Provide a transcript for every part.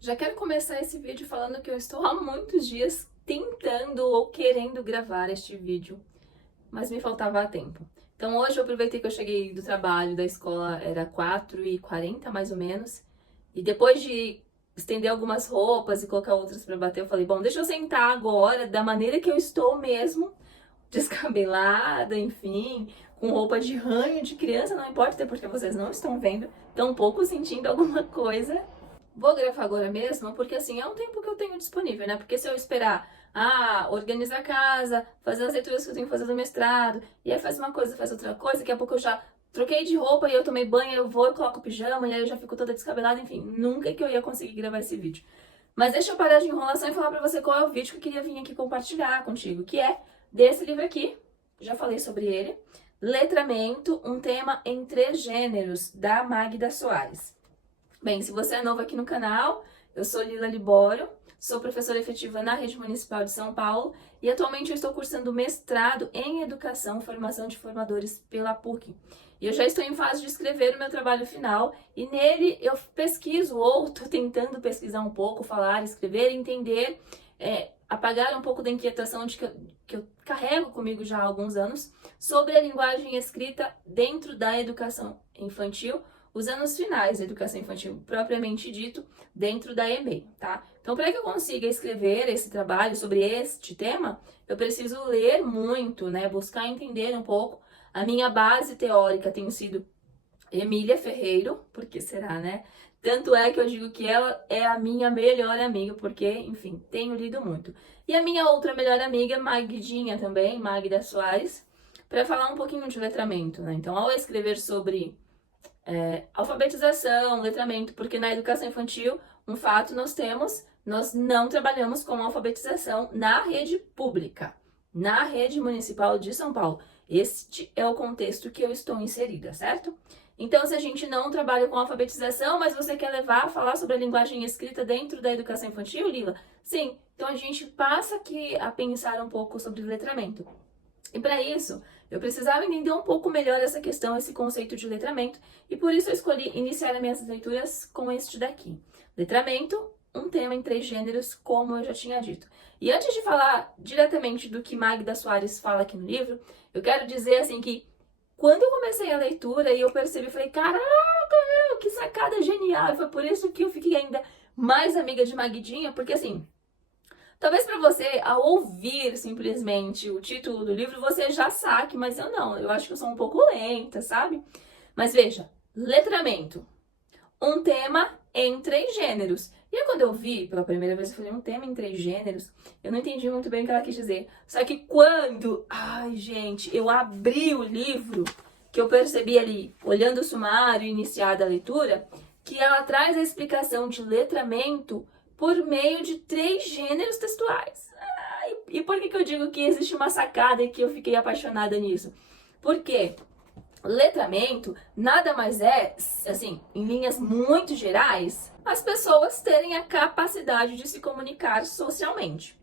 Já quero começar esse vídeo falando que eu estou há muitos dias tentando ou querendo gravar este vídeo, mas me faltava tempo. Então hoje eu aproveitei que eu cheguei do trabalho, da escola, era 4h40 mais ou menos, e depois de estender algumas roupas e colocar outras para bater, eu falei, bom, deixa eu sentar agora da maneira que eu estou mesmo, descabelada, enfim, com roupa de ranho de criança, não importa, até porque vocês não estão vendo, tão pouco sentindo alguma coisa. Vou gravar agora mesmo, porque assim, é um tempo que eu tenho disponível, né? Porque se eu esperar, organizar a casa, fazer as leituras que eu tenho que fazer do mestrado, e aí faz uma coisa, faz outra coisa, daqui a pouco eu já troquei de roupa e eu tomei banho, eu vou e coloco o pijama, e aí eu já fico toda descabelada, enfim, nunca que eu ia conseguir gravar esse vídeo. Mas deixa eu parar de enrolação e falar pra você qual é o vídeo que eu queria vir aqui compartilhar contigo, que é desse livro aqui, já falei sobre ele, Letramento, um tema em 3 gêneros, da Magda Soares. Bem, se você é novo aqui no canal, eu sou Lila Libório, sou professora efetiva na Rede Municipal de São Paulo e atualmente eu estou cursando mestrado em Educação e Formação de Formadores pela PUC. E eu já estou em fase de escrever o meu trabalho final e nele eu pesquiso ou estou tentando pesquisar um pouco, falar, escrever, entender, apagar um pouco da inquietação que eu carrego comigo já há alguns anos sobre a linguagem escrita dentro da educação infantil, os anos finais da educação infantil propriamente dito, dentro da EMEI, tá? Então, para que eu consiga escrever esse trabalho sobre este tema, eu preciso ler muito, né? Buscar entender um pouco. A minha base teórica tem sido Emília Ferreiro, porque será, né? Tanto é que eu digo que ela é a minha melhor amiga, porque, enfim, tenho lido muito. E a minha outra melhor amiga, Magdinha também, Magda Soares, para falar um pouquinho de letramento, né? Então, ao escrever sobre alfabetização, letramento, porque na educação infantil, um fato nós não trabalhamos com alfabetização na rede pública, na rede municipal de São Paulo. Este é o contexto que eu estou inserida, certo? Então, se a gente não trabalha com alfabetização, mas você quer falar sobre a linguagem escrita dentro da educação infantil, Lila? Sim, então a gente passa aqui a pensar um pouco sobre letramento. E para isso, eu precisava entender um pouco melhor essa questão, esse conceito de letramento, e por isso eu escolhi iniciar as minhas leituras com este daqui. Letramento, um tema em 3 gêneros, como eu já tinha dito. E antes de falar diretamente do que Magda Soares fala aqui no livro, eu quero dizer assim que quando eu comecei a leitura e eu percebi, falei, caraca, meu, que sacada genial! E foi por isso que eu fiquei ainda mais amiga de Magdinha, porque assim, talvez para você, ao ouvir simplesmente o título do livro, você já saque, mas eu não. Eu acho que eu sou um pouco lenta, sabe? Mas veja, letramento. Um tema em 3 gêneros. E aí, quando eu vi pela primeira vez, eu falei, um tema em 3 gêneros? Eu não entendi muito bem o que ela quis dizer. Só que quando, ai gente, eu abri o livro, que eu percebi ali, olhando o sumário iniciada a leitura, que ela traz a explicação de letramento por meio de 3 gêneros textuais. E por que eu digo que existe uma sacada e que eu fiquei apaixonada nisso? Porque letramento nada mais é, assim, em linhas muito gerais, as pessoas terem a capacidade de se comunicar socialmente.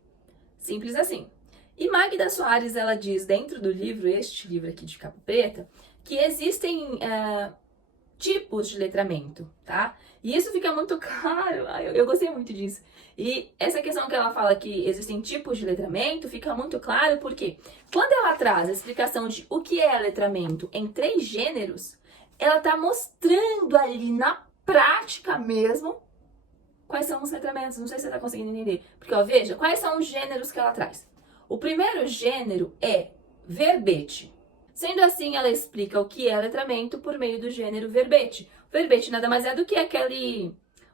Simples assim. E Magda Soares, ela diz dentro do livro, este livro aqui de capa preta, que existem tipos de letramento, tá? E isso fica muito claro, eu gostei muito disso. E essa questão que ela fala que existem tipos de letramento fica muito claro porque quando ela traz a explicação de o que é letramento em 3 gêneros, ela tá mostrando ali na prática mesmo quais são os letramentos. Não sei se você tá conseguindo entender. Porque, ó, veja, quais são os gêneros que ela traz. O primeiro gênero é verbete. Sendo assim, ela explica o que é letramento por meio do gênero verbete. O verbete nada mais é do que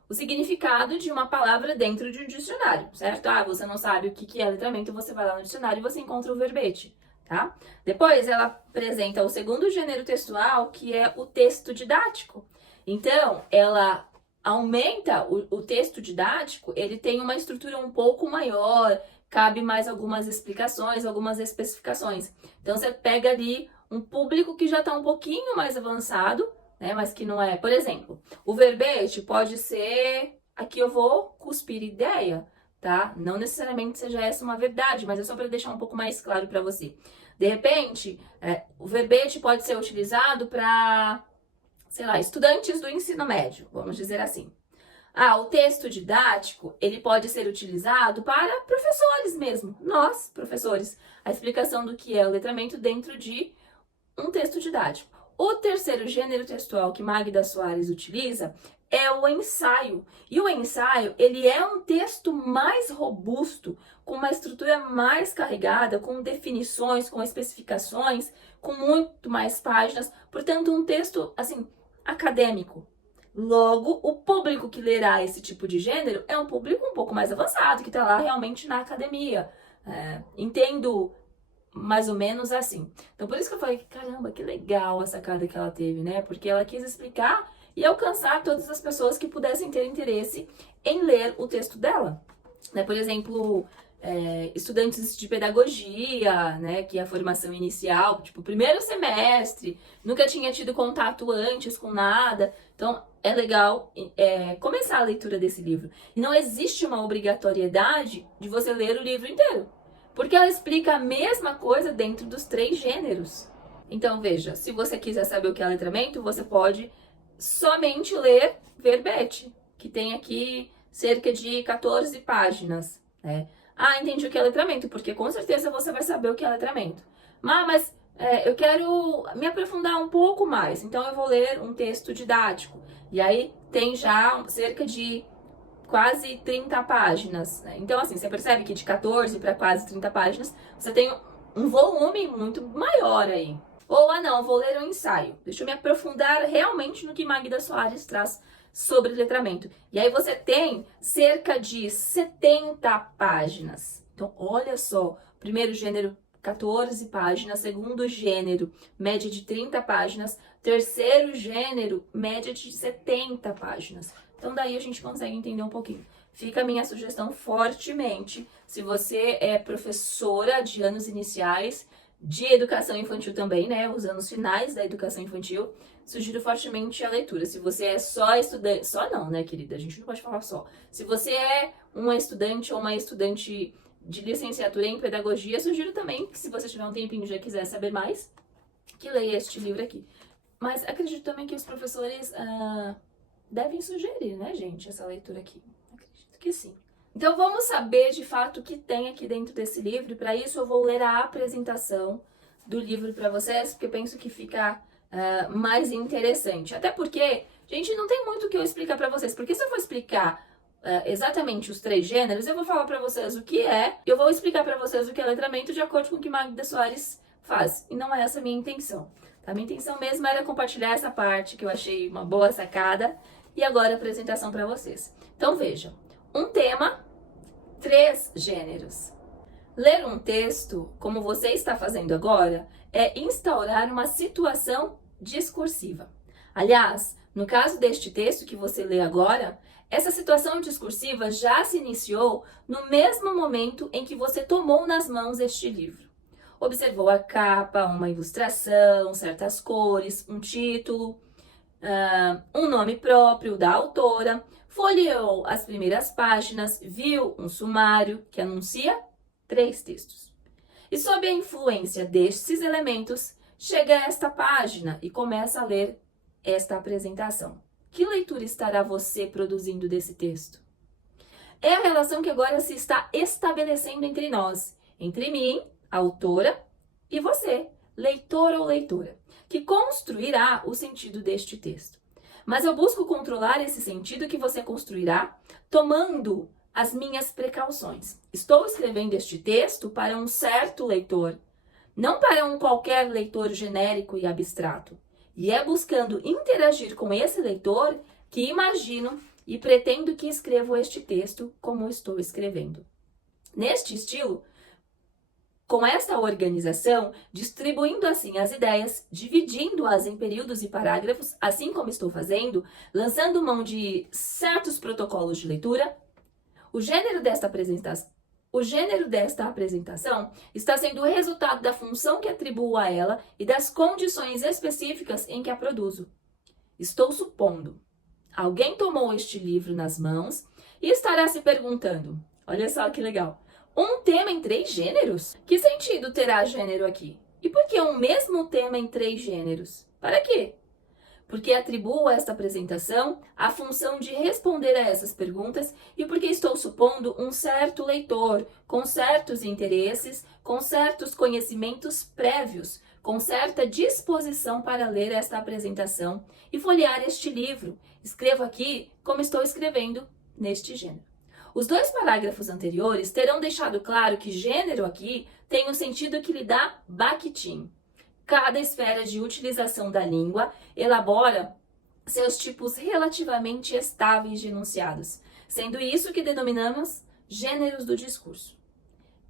o significado de uma palavra dentro de um dicionário, certo? Você não sabe o que é letramento, você vai lá no dicionário e você encontra o verbete, tá? Depois, ela apresenta o segundo gênero textual, que é o texto didático. Então, ela aumenta o texto didático, ele tem uma estrutura um pouco maior, cabe mais algumas explicações, algumas especificações. Então, você pega ali um público que já está um pouquinho mais avançado, né, mas que não é... Por exemplo, o verbete pode ser... Aqui eu vou cuspir ideia, tá? Não necessariamente seja essa uma verdade, mas é só para deixar um pouco mais claro para você. De repente, o verbete pode ser utilizado para, sei lá, estudantes do ensino médio, vamos dizer assim. Ah, o texto didático, ele pode ser utilizado para professores mesmo, nós, professores. A explicação do que é o letramento dentro de um texto didático. O terceiro gênero textual que Magda Soares utiliza é o ensaio. E o ensaio, ele é um texto mais robusto, com uma estrutura mais carregada, com definições, com especificações, com muito mais páginas, portanto, um texto, assim, acadêmico. Logo, o público que lerá esse tipo de gênero é um público um pouco mais avançado, que está lá realmente na academia. Entendo mais ou menos assim. Então, por isso que eu falei, caramba, que legal a sacada que ela teve, né? Porque ela quis explicar e alcançar todas as pessoas que pudessem ter interesse em ler o texto dela. Né? Por exemplo, estudantes de pedagogia, né? Que é a formação inicial, tipo, primeiro semestre, nunca tinha tido contato antes com nada. Então, é legal começar a leitura desse livro. E não existe uma obrigatoriedade de você ler o livro inteiro. Porque ela explica a mesma coisa dentro dos 3 gêneros. Então, veja, se você quiser saber o que é letramento, você pode somente ler verbete, que tem aqui cerca de 14 páginas. Né? Ah, entendi o que é letramento, porque com certeza você vai saber o que é letramento. Mas eu quero me aprofundar um pouco mais, então eu vou ler um texto didático. E aí tem já cerca de quase 30 páginas. Né? Então, assim, você percebe que de 14 para quase 30 páginas, você tem um volume muito maior aí. Ou, não, vou ler um ensaio. Deixa eu me aprofundar realmente no que Magda Soares traz sobre letramento. E aí você tem cerca de 70 páginas. Então, olha só, primeiro gênero, 14 páginas, segundo gênero, média de 30 páginas, terceiro gênero, média de 70 páginas. Então, daí a gente consegue entender um pouquinho. Fica a minha sugestão fortemente, se você é professora de anos iniciais, de educação infantil também, né, os anos finais da educação infantil, sugiro fortemente a leitura. Se você é só estudante, só não, né, querida, a gente não pode falar só. Se você é uma estudante ou uma estudante de licenciatura em pedagogia, sugiro também que, se você tiver um tempinho e já quiser saber mais, que leia este livro aqui. Mas acredito também que os professores devem sugerir, né, gente, essa leitura aqui. Acredito que sim. Então vamos saber de fato o que tem aqui dentro desse livro. E para isso eu vou ler a apresentação do livro para vocês, porque eu penso que fica mais interessante. Até porque, gente, não tem muito o que eu explicar para vocês. Porque se eu for explicar exatamente os 3 gêneros, eu vou falar para vocês o que é, eu vou explicar para vocês o que é letramento de acordo com o que Magda Soares faz. E não é essa a minha intenção. A minha intenção mesmo era compartilhar essa parte que eu achei uma boa sacada. E agora a apresentação para vocês. Então vejam, um tema, 3 gêneros. Ler um texto, como você está fazendo agora, é instaurar uma situação discursiva. Aliás, no caso deste texto que você lê agora, essa situação discursiva já se iniciou no mesmo momento em que você tomou nas mãos este livro. Observou a capa, uma ilustração, certas cores, um título, um nome próprio da autora, folheou as primeiras páginas, viu um sumário que anuncia 3 textos. E sob a influência destes elementos, chega a esta página e começa a ler esta apresentação. Que leitura estará você produzindo desse texto? É a relação que agora se está estabelecendo entre nós, entre mim, a autora, e você, leitor ou leitora, que construirá o sentido deste texto. Mas eu busco controlar esse sentido que você construirá tomando as minhas precauções. Estou escrevendo este texto para um certo leitor, não para um qualquer leitor genérico e abstrato. E é buscando interagir com esse leitor que imagino e pretendo que escrevo este texto como estou escrevendo. Neste estilo, com esta organização, distribuindo assim as ideias, dividindo-as em períodos e parágrafos, assim como estou fazendo, lançando mão de certos protocolos de leitura, o gênero desta apresentação está sendo o resultado da função que atribuo a ela e das condições específicas em que a produzo. Estou supondo. Alguém tomou este livro nas mãos e estará se perguntando, olha só que legal, um tema em 3 gêneros? Que sentido terá gênero aqui? E por que um mesmo tema em 3 gêneros? Para quê? porque atribuo a esta apresentação a função de responder a essas perguntas e porque estou supondo um certo leitor com certos interesses, com certos conhecimentos prévios, com certa disposição para ler esta apresentação e folhear este livro. Escrevo aqui como estou escrevendo neste gênero. Os 2 parágrafos anteriores terão deixado claro que gênero aqui tem o sentido que lhe dá Bakhtin. Cada esfera de utilização da língua elabora seus tipos relativamente estáveis de enunciados, sendo isso que denominamos gêneros do discurso.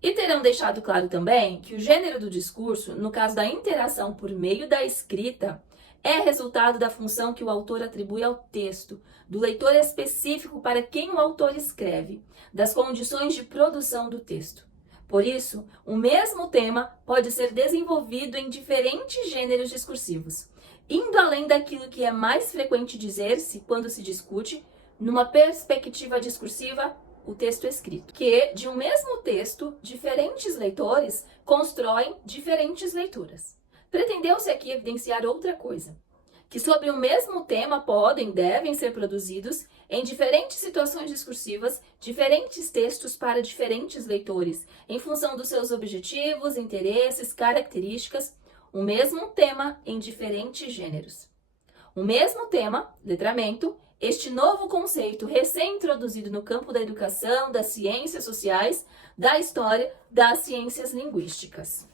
E terão deixado claro também que o gênero do discurso, no caso da interação por meio da escrita, é resultado da função que o autor atribui ao texto, do leitor específico para quem o autor escreve, das condições de produção do texto. Por isso, o mesmo tema pode ser desenvolvido em diferentes gêneros discursivos, indo além daquilo que é mais frequente dizer-se quando se discute, numa perspectiva discursiva, o texto escrito, que de um mesmo texto, diferentes leitores constroem diferentes leituras. Pretendeu-se aqui evidenciar outra coisa, que sobre o mesmo tema devem ser produzidos em diferentes situações discursivas, diferentes textos para diferentes leitores, em função dos seus objetivos, interesses, características, o mesmo tema em diferentes gêneros. O mesmo tema, letramento, este novo conceito recém-introduzido no campo da educação, das ciências sociais, da história, das ciências linguísticas.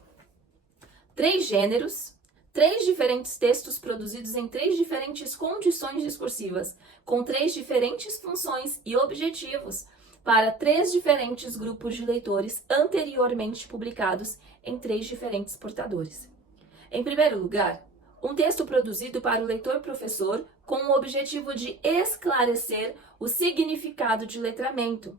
3 gêneros, 3 diferentes textos produzidos em 3 diferentes condições discursivas, com 3 diferentes funções e objetivos, para 3 diferentes grupos de leitores anteriormente publicados em 3 diferentes portadores. Em primeiro lugar, um texto produzido para o leitor-professor com o objetivo de esclarecer o significado de letramento.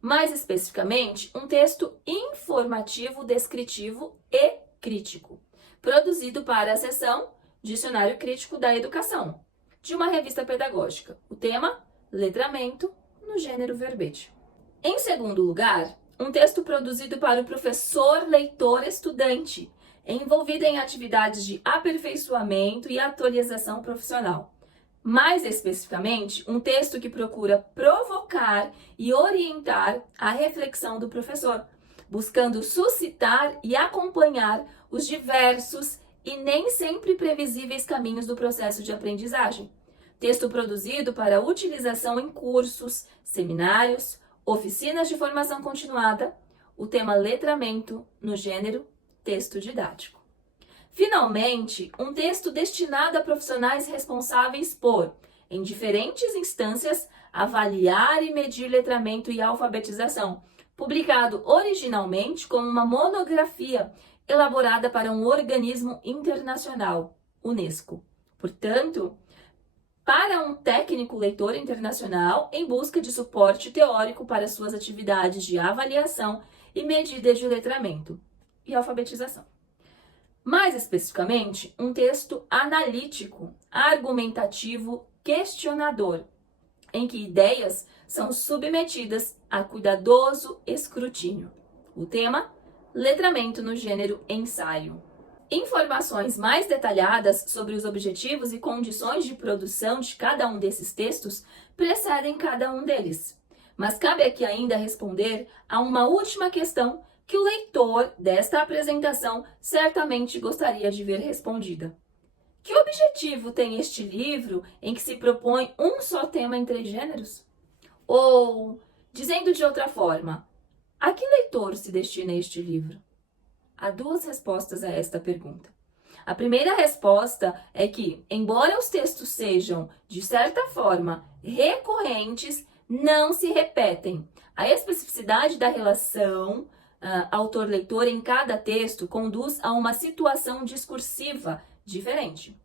Mais especificamente, um texto informativo, descritivo e crítico, produzido para a seção Dicionário Crítico da Educação, de uma revista pedagógica. O tema, letramento, no gênero verbete. Em segundo lugar, um texto produzido para o professor, leitor, estudante, envolvido em atividades de aperfeiçoamento e atualização profissional. Mais especificamente, um texto que procura provocar e orientar a reflexão do professor, buscando suscitar e acompanhar os diversos e nem sempre previsíveis caminhos do processo de aprendizagem. Texto produzido para utilização em cursos, seminários, oficinas de formação continuada, o tema letramento no gênero texto didático. Finalmente, um texto destinado a profissionais responsáveis por, em diferentes instâncias, avaliar e medir letramento e alfabetização, publicado originalmente como uma monografia elaborada para um organismo internacional, UNESCO. Portanto, para um técnico leitor internacional em busca de suporte teórico para suas atividades de avaliação e medida de letramento e alfabetização. Mais especificamente, um texto analítico, argumentativo, questionador, em que ideias são submetidas a cuidadoso escrutínio. O tema, letramento no gênero ensaio. Informações mais detalhadas sobre os objetivos e condições de produção de cada um desses textos precedem cada um deles. Mas cabe aqui ainda responder a uma última questão que o leitor desta apresentação certamente gostaria de ver respondida. Que objetivo tem este livro em que se propõe um só tema em 3 gêneros? Ou, dizendo de outra forma, a que leitor se destina este livro? Há 2 respostas a esta pergunta. A primeira resposta é que, embora os textos sejam, de certa forma, recorrentes, não se repetem. A especificidade da relação autor-leitor em cada texto conduz a uma situação discursiva diferente,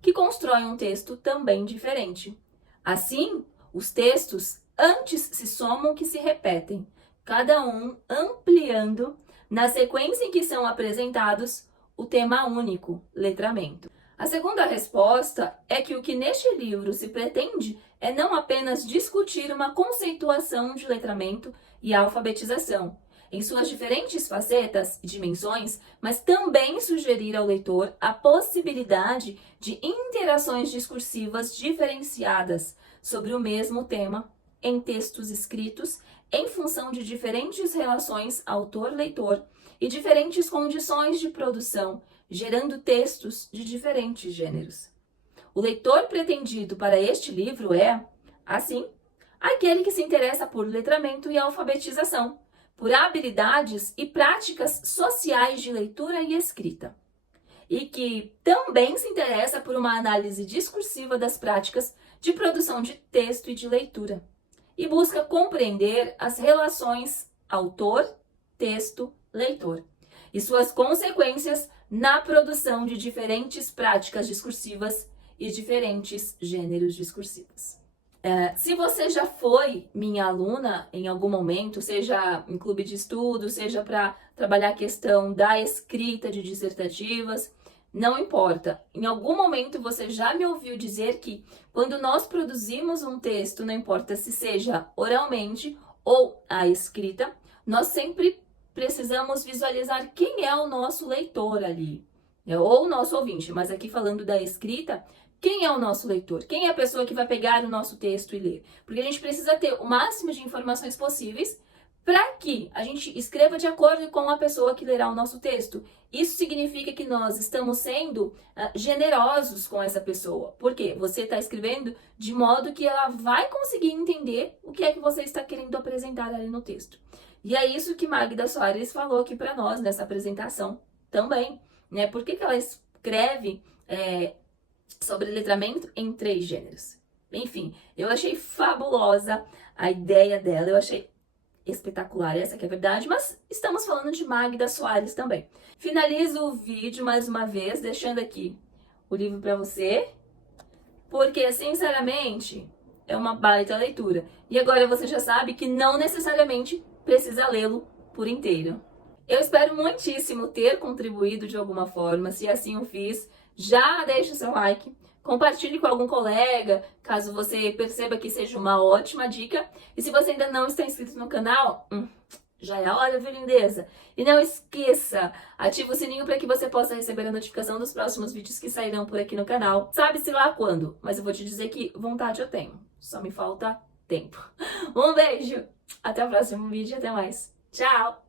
que constrói um texto também diferente. Assim, os textos antes se somam que se repetem, cada um ampliando, na sequência em que são apresentados, o tema único, letramento. A segunda resposta é que o que neste livro se pretende é não apenas discutir uma conceituação de letramento e alfabetização, em suas diferentes facetas e dimensões, mas também sugerir ao leitor a possibilidade de interações discursivas diferenciadas sobre o mesmo tema em textos escritos em função de diferentes relações autor-leitor e diferentes condições de produção, gerando textos de diferentes gêneros. O leitor pretendido para este livro é, assim, aquele que se interessa por letramento e alfabetização, por habilidades e práticas sociais de leitura e escrita, e que também se interessa por uma análise discursiva das práticas de produção de texto e de leitura, e busca compreender as relações autor, texto, leitor, e suas consequências na produção de diferentes práticas discursivas e diferentes gêneros discursivos. Se você já foi minha aluna em algum momento, seja em clube de estudo, seja para trabalhar a questão da escrita de dissertativas, não importa. Em algum momento você já me ouviu dizer que quando nós produzimos um texto, não importa se seja oralmente ou a escrita, nós sempre precisamos visualizar quem é o nosso leitor ali, ou o nosso ouvinte, mas aqui falando da escrita, quem é o nosso leitor? Quem é a pessoa que vai pegar o nosso texto e ler? Porque a gente precisa ter o máximo de informações possíveis para que a gente escreva de acordo com a pessoa que lerá o nosso texto. Isso significa que nós estamos sendo generosos com essa pessoa. Por quê? Você está escrevendo de modo que ela vai conseguir entender o que é que você está querendo apresentar ali no texto. E é isso que Magda Soares falou aqui para nós nessa apresentação também, né? Por que ela escreve sobre letramento em 3 gêneros? Enfim, eu achei fabulosa a ideia dela, eu achei espetacular, essa que é a verdade, mas estamos falando de Magda Soares também. Finalizo o vídeo mais uma vez, deixando aqui o livro para você, porque, sinceramente, é uma baita leitura. E agora você já sabe que não necessariamente precisa lê-lo por inteiro. Eu espero muitíssimo ter contribuído de alguma forma. Se assim o fiz, já deixa o seu like, compartilhe com algum colega, caso você perceba que seja uma ótima dica. E se você ainda não está inscrito no canal, já é a hora, viu, lindeza? E não esqueça, ativa o sininho para que você possa receber a notificação dos próximos vídeos que sairão por aqui no canal. Sabe-se lá quando, mas eu vou te dizer que vontade eu tenho, só me falta tempo. Um beijo, até o próximo vídeo e até mais. Tchau!